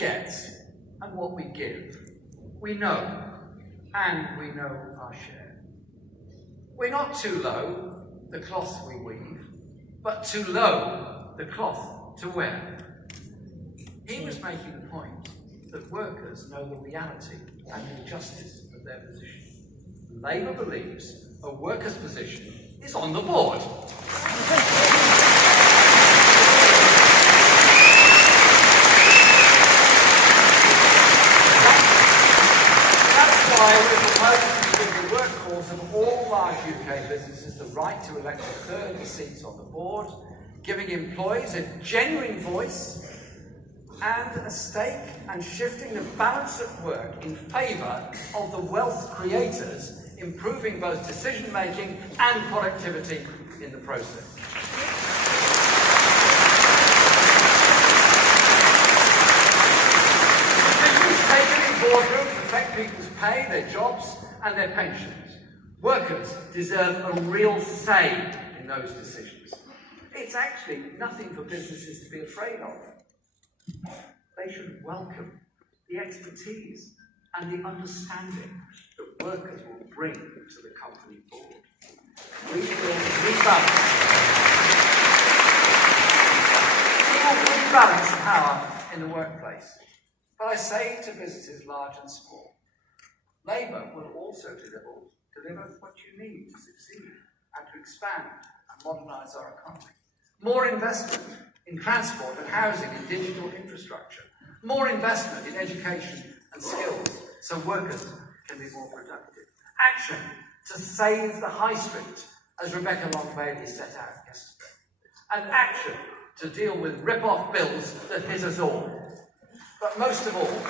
get and what we give, we know, and we know our share. We're not too low, the cloth we weave, but too low, the cloth to wear. He was making the point that workers know the reality and injustice of their position. Labour believes a worker's position is on the board. Why we're proposing to give the workforce of all large UK businesses the right to elect a third of the seats on the board, giving employees a genuine voice and a stake, and shifting the balance of work in favour of the wealth creators, improving both decision-making and productivity in the process. Decisions taken in boardrooms affect people's pay, their jobs and their pensions. Workers deserve a real say in those decisions. It's actually nothing for businesses to be afraid of. They should welcome the expertise and the understanding that workers will bring to the company board. We will rebalance power in the workplace. But I say to businesses large and small, Labour will also deliver what you need to succeed and to expand and modernise our economy. More investment in transport and housing and digital infrastructure. More investment in education and skills so workers can be more productive. Action to save the high street, as Rebecca Long-Bailey set out yesterday. And action to deal with rip-off bills that hit us all. But most of all,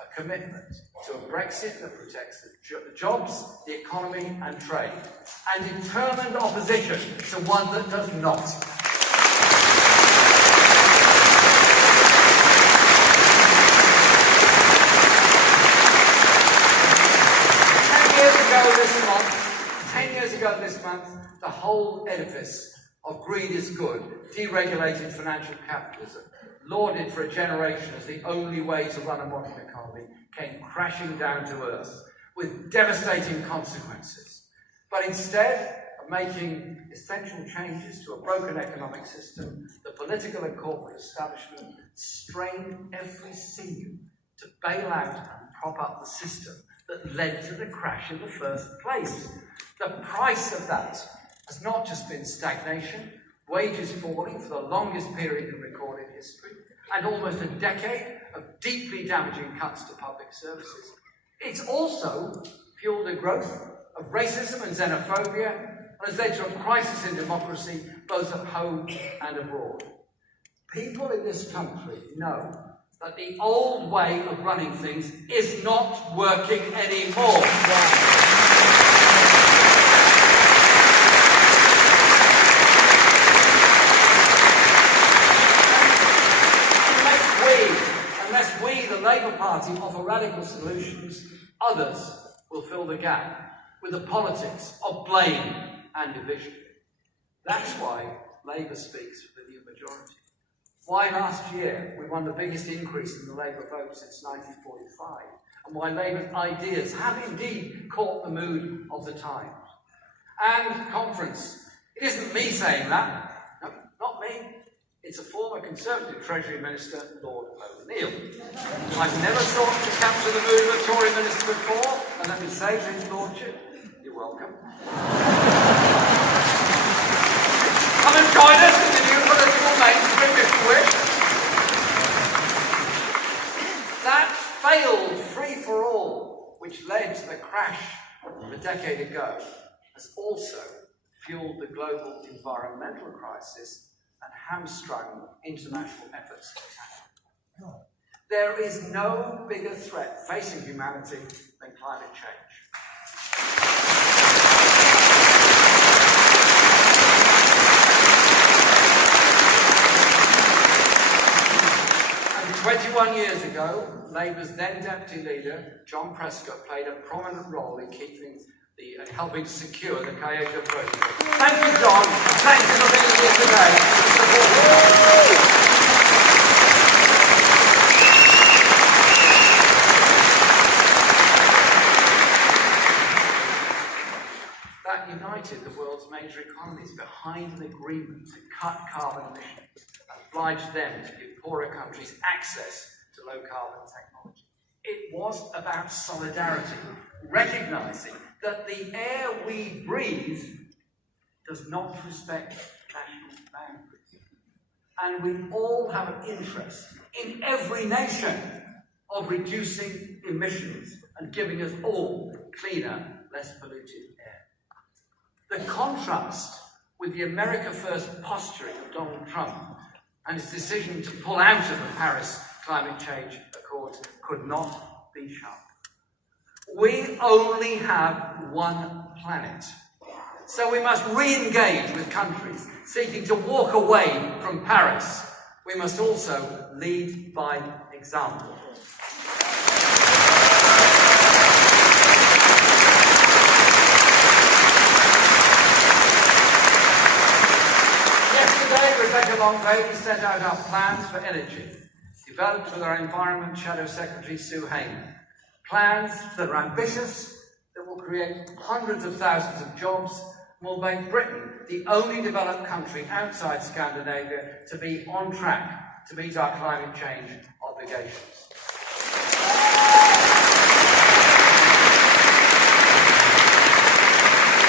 a commitment to a Brexit that protects the jobs, the economy and trade, and determined opposition to one that does not. 10 years ago this month, the whole edifice of greed is good, deregulated financial capitalism, lauded for a generation as the only way to run a modern economy, came crashing down to earth with devastating consequences. But instead of making essential changes to a broken economic system, the political and corporate establishment strained every sinew to bail out and prop up the system that led to the crash in the first place. The price of that has not just been stagnation, wages falling for the longest period in recorded history, and almost a decade of deeply damaging cuts to public services. It's also fueled the growth of racism and xenophobia, and has led to a crisis in democracy, both at home and abroad. People in this country know that the old way of running things is not working anymore. Unless we, the Labour Party, offer radical solutions, others will fill the gap with the politics of blame and division. That's why Labour speaks for the new majority. Why last year we won the biggest increase in the Labour vote since 1945, and why Labour's ideas have indeed caught the mood of the times. And conference. It isn't me saying that. No, not me. It's a former Conservative Treasury Minister, Lord O'Neill. I've never sought to capture the mood of a Tory minister before, and let me say to his lordship, you're welcome. Come and join us in the new political mainstream if you wish. That failed free-for-all, which led to the crash of a decade ago, has also fueled the global environmental crisis and hamstrung international efforts to tackle it. There is no bigger threat facing humanity than climate change. And 21 years ago, Labour's then Deputy Leader, John Prescott, played a prominent role in helping to secure the Kyoto Protocol. Thank you, John. Thank you for being here today. major economies behind an agreement to cut carbon emissions and oblige them to give poorer countries access to low-carbon technology. It was about solidarity, recognizing that the air we breathe does not respect national boundaries. And we all have an interest in every nation of reducing emissions and giving us all cleaner, less polluted air. The contrast with the America First posturing of Donald Trump and his decision to pull out of the Paris Climate Change Accords could not be sharper. We only have one planet, so we must re-engage with countries seeking to walk away from Paris. We must also lead by example. Yesterday, Rebecca Long-Bailey set out our plans for energy, developed with our Environment Shadow Secretary Sue Hayman. Plans that are ambitious, that will create hundreds of thousands of jobs, and will make Britain the only developed country outside Scandinavia to be on track to meet our climate change obligations.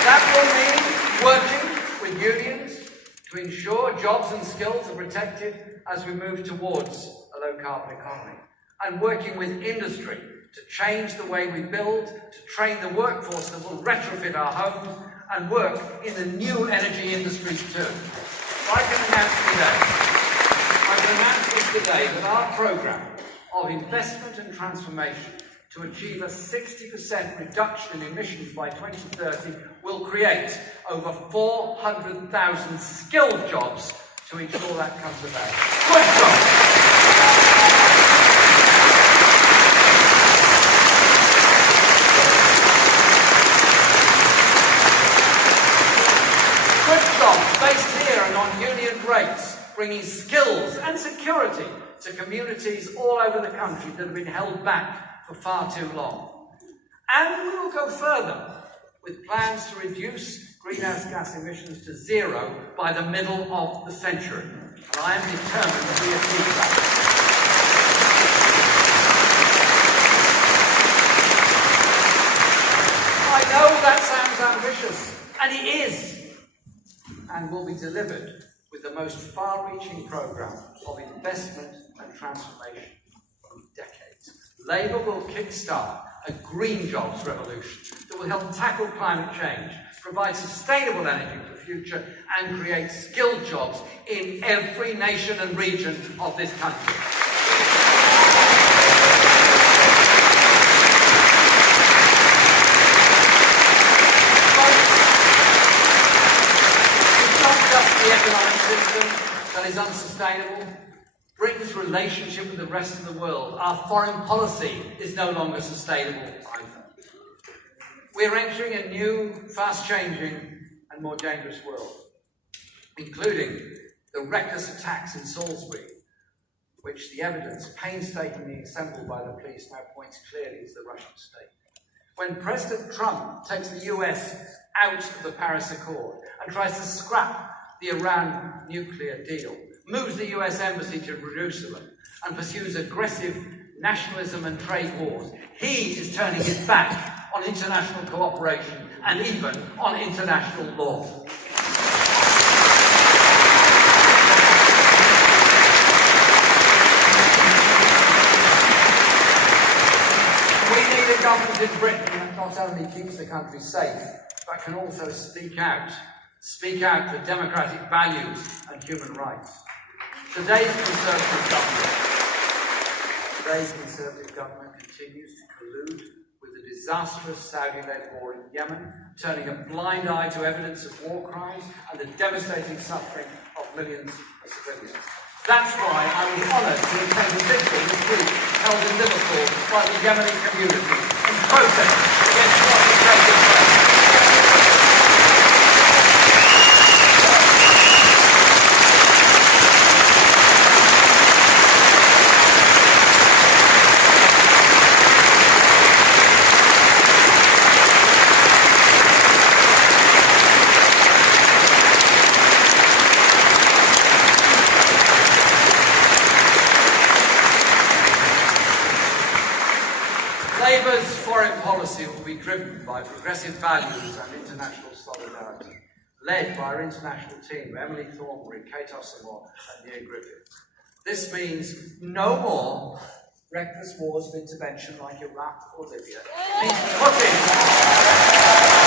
That will mean working with unions to ensure jobs and skills are protected as we move towards a low-carbon economy, and working with industry to change the way we build, to train the workforce that will retrofit our homes and work in the new energy industries too. I can announce today that our programme of investment and transformation to achieve a 60% reduction in emissions by 2030 will create over 400,000 skilled jobs to ensure that comes about. Good job! Based here and on union rates, bringing skills and security to communities all over the country that have been held back for far too long. And we will go further with plans to reduce greenhouse gas emissions to zero by the middle of the century. And I am determined that we achieve that. I know that sounds ambitious, and it is, and will be delivered with the most far-reaching programme of investment and transformation in decades. Labour will kickstart a green jobs revolution that will help tackle climate change, provide sustainable energy for the future, and create skilled jobs in every nation and region of this country. The economic system that is unsustainable, Britain's relationship with the rest of the world, our foreign policy is no longer sustainable either. We're entering a new, fast-changing and more dangerous world, including the reckless attacks in Salisbury, which the evidence painstakingly assembled by the police now points clearly to the Russian state. When President Trump takes the US out of the Paris Accord and tries to scrap the Iran nuclear deal, moves the US embassy to Jerusalem, and pursues aggressive nationalism and trade wars, he is turning his back on international cooperation and even on international law. We need a government in Britain that not only keeps the country safe, but can also speak out for democratic values and human rights. Today's Conservative government continues to collude with the disastrous Saudi-led war in Yemen, turning a blind eye to evidence of war crimes and the devastating suffering of millions of civilians. That's why I was honoured to attend the vigil this week held in Liverpool by the Yemeni community in protest against what is taking place. Labour's foreign policy will be driven by progressive values and international solidarity, led by our international team, Emily Thornberry, Kate Ossamore and Neil Griffith. This means no more reckless wars of intervention like Iraq or Libya. It means putting